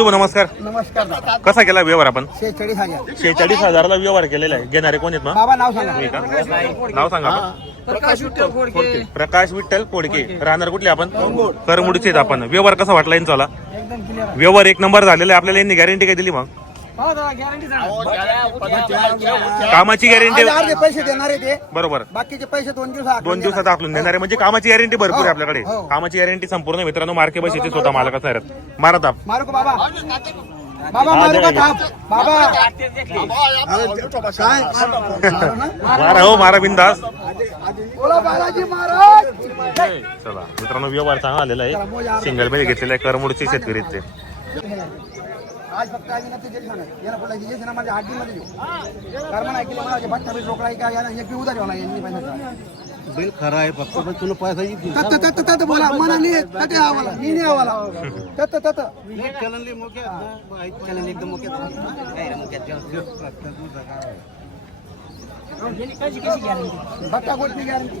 शुभ नमस्कार. नमस्कार दादा. कसा केला व्यवहार आपण? शेहेचाळीस हजार. शेहेचाळीस हजाराला व्यवहार केलेला आहे. घेणारे कोण आहेत मग? बाबा नाव सांगा. तुम्ही का? नाव सांगा आपण. प्रकाश विठ्ठल खोडके. प्रकाश विठ्ठल कोडके राहणार कुठले आपण? करमुडीचे आहेत आपण. व्यवहार कसा वाटला यांचा व्यवहार एक नंबर झालेला आहे. आपल्याला यांनी गॅरंटी काय दिली मग? हो गॅरंटी कामाची गॅरंटी अर्धे पैसे देणार आहे ते. बरोबर. बाकीचे पैसे दोन दिवस आत दोन दिवसात आकलून देणार. आहे म्हणजे कामाची गॅरंटी भरपूर आहे आपल्याकडे. हो. कामाची गॅरंटी संपूर्ण मित्रांनो मार्के बशीचे स्वतः मालक असणार आहेत मारा ताप मारू का बाबा बाबा. मारू का थाप बाबा काय मारू ना? मारा हो मारा बिंदास. बोला बालाजी महाराज. चला. मित्रांनो व्यवहार चांगला आलेला आहे. सिंगलमध्ये घेतलेला आहे. करमुडचे शेतकरी आहेत ते. आज फक्त आम्ही नसते जेल सांगत याला बोला जेल ना माझ्या हाडीमध्ये देऊ कारण ऐकले मला भट्टा बीट रोकडा का याला एक बी उदा ठेवला यांनी पैसा बिल खरं आहे फक्त पण तुला पैसा येईल. तत तत तत बोला मनाने तटे आवाला मी नाही आवाला तत तत चलनली मोक्यात चलन एकदम मोक्यात काय रे मोक्यात भट्टा गोटची गॅरंटी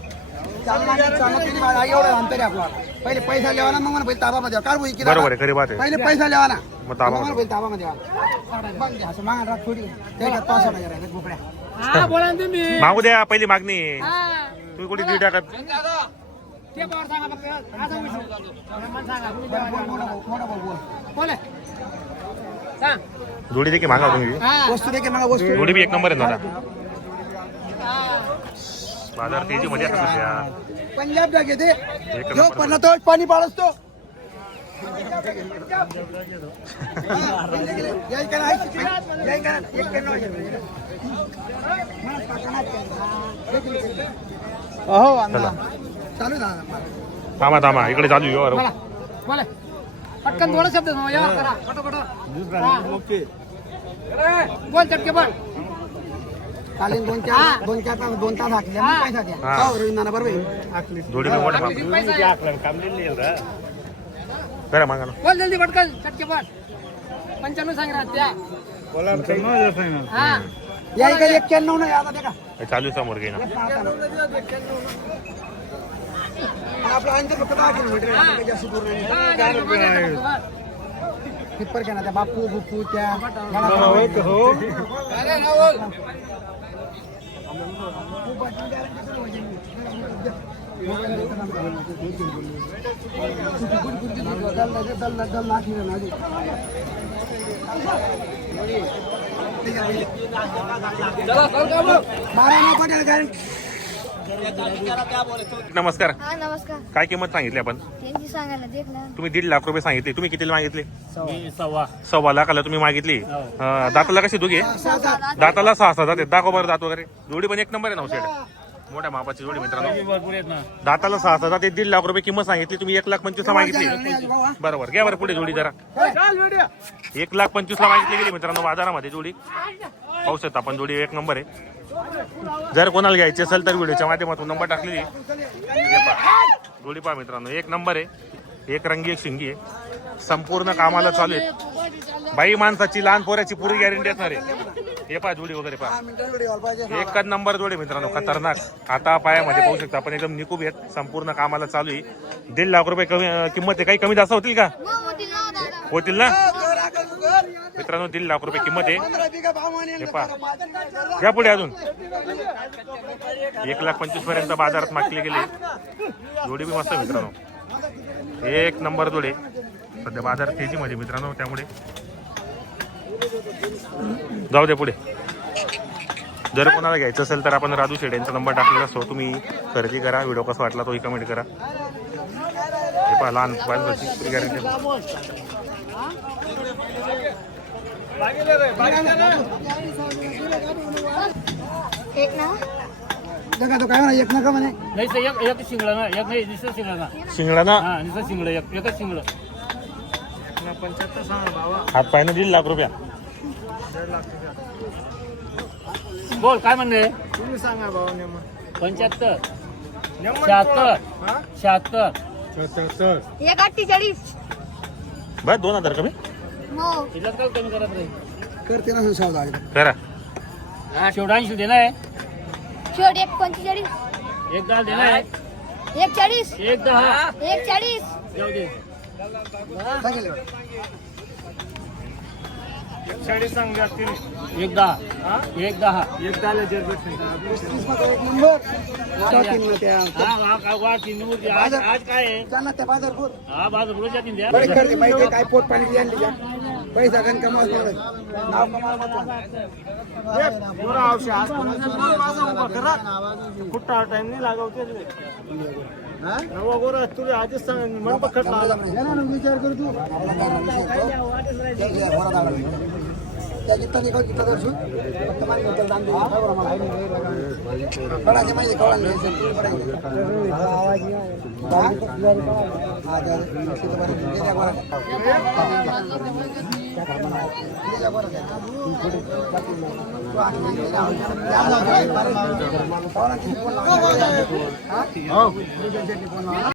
एवढं अंतर आहे आपला. पहिले पैसा लेवा ना मग मला पहिले ताबामध्ये द्या. काय बोल की बरोबर आहे खरी बात आहे. पहिले पैसा लेवा ना. मग ताबामध्ये. मला पहिले ताबामध्ये द्या. मग द्या, असं मागा थोडी. पाच मागू पहिली मागणी. तुम्ही कुठे दीड टाकत? बोल, बोल, बोल, बोल, बोल, बोल. जोडी देखील मागा तुम्ही. वस्तू दे की मला वस्तू जोडी बी एक नंबर आहे ना दादा बाजार तेजी मध्ये आहे सध्या पंजाब जा घेते एक जो नंबर. पण तो पाणी पाळस तो चला. चालू ना थांबा थांबा. इकडे चालू आहे व्यवहार हो. बोला. पटकन थोडा शब्द व्यवहार करा. बोल चटके बोल. कालीन दोन चार दोन चार तास दोन तास हाकले. मग पैसा द्या. हा. हो, बरोबर जोडी बी मोठा माग करा मागा ना बोल जल्दी पटकन. चटके पंच्याण्णव सांग राहत त्या हा. या इकडे एक्क्याण्णव नाही आता ते का? हे चालू आहे समोर घेणं आपलं अंतर फक्त दहा किलोमीटर आहे. काही जास्त दूर नाही. हिप्पर केला त्या बापू बुप्पू त्या महाराणा पटेल गॅरंटी नमस्कार. हा नमस्कार. काय किंमत सांगितली आपण? त्यांची सांगायला देख ना. तुम्ही दीड लाख रुपये सांगितले. तुम्ही कितीला मागितले? सव्वा. सव्वा लाखाला तुम्ही मागितली. अं, दाताला कशी दोघे? दाताला सहा सहा जाते दाखव बरं दात वगैरे. जोडी पण एक नंबर आहे ना सेट मोठ्या मापाची जोडी मित्रांनो. भरपूर येत ना. दाताला सहा सहा जाते दीड लाख रुपये किंमत सांगितली. तुम्ही एक लाख पंचवीसला मागितली. बरोबर. घ्या बरं पुढे जोडी जरा. एक लाख पंचवीसला मागितली गेली मित्रांनो बाजारामध्ये जोडी. पाहू शकता आपण जोडी एक नंबर आहे. जर कोणाला घ्यायची असेल तर व्हिडिओच्या माध्यमातून नंबर टाकलेली हे पहा. जोडी पहा मित्रांनो. एक नंबर आहे. एक रंगी एक शिंगी आहे. संपूर्ण कामाला चालू आहे. बाई माणसाची लहान पोऱ्याची पुरी गॅरंटी असणार आहे. हे पहा जोडी वगैरे पहा. एकच नंबर जोडी मित्रांनो. खतरनाक. हाता पायामध्ये पाहू शकता आपण. एकदम निकूब आहेत. संपूर्ण कामाला चालू आहे. दीड लाख रुपये कमी किंमत आहे. काही कमी जास्त होतील का? होतील ना? मित्रांनो दीड लाख रुपये किंमत आहे. हे पहा. घ्या पुढे अजून. एक लाख पंचवीसपर्यंत बाजारात मागले गेले. जोडी बी मस्त मित्रांनो. एक नंबर जोडे सध्या बाजार तेजीमध्ये मित्रांनो त्यामुळे. जाऊ दे पुढे. जर कोणाला घ्यायचं असेल तर आपण राजू शेड यांचा नंबर टाकलेला असतो. तुम्ही खरेदी करा. व्हिडिओ कसा वाटला तोही कमेंट करा. हे पहा लहान गॅरंटी एक ना. जगा तो काय म्हणा एक नका म्हणे. नाही एक एक शिंगडा ना एक नाही नुसतं शिंगडा ना. शिंगडा हा नुसतं शिंगडं एक एकच शिंगडं. हात पायनं दीड लाख रुपया. बोल काय म्हणणे तुम्ही सांगा भाऊ नेम. पंच्याहत्तर. शहात्तर. शहात्तर. एक अठ्ठेचाळीस. बस दोन हजार कमी. हो. कमी करत नाही. करते ना सौदा करा. हा शेवटा ऐंशी देणार आहे. शेवट एक पंचेचाळीस. एक दहा देणार आहे. एक चाळीस एक दहा. एक चाळीस जाऊ दे. चाळीस सांगा एक दहा. एक दहा. एक हा हा तीन मूर्ती आज आज काय आहे? त्यांना त्या बाजारपूर हा बाजू रोज जातील द्या काय पोट पाणी आणली का पैसा. नाव कमावत कुठं टाइम नाही लागवते नवा गोरा तुला आधीच सांग मन पखट विचार कर तू. त्याची तरी एका गीता दर्शू फक्त माझी गीता दान दे बरोबर मला कळाचे माहिती कळा नाही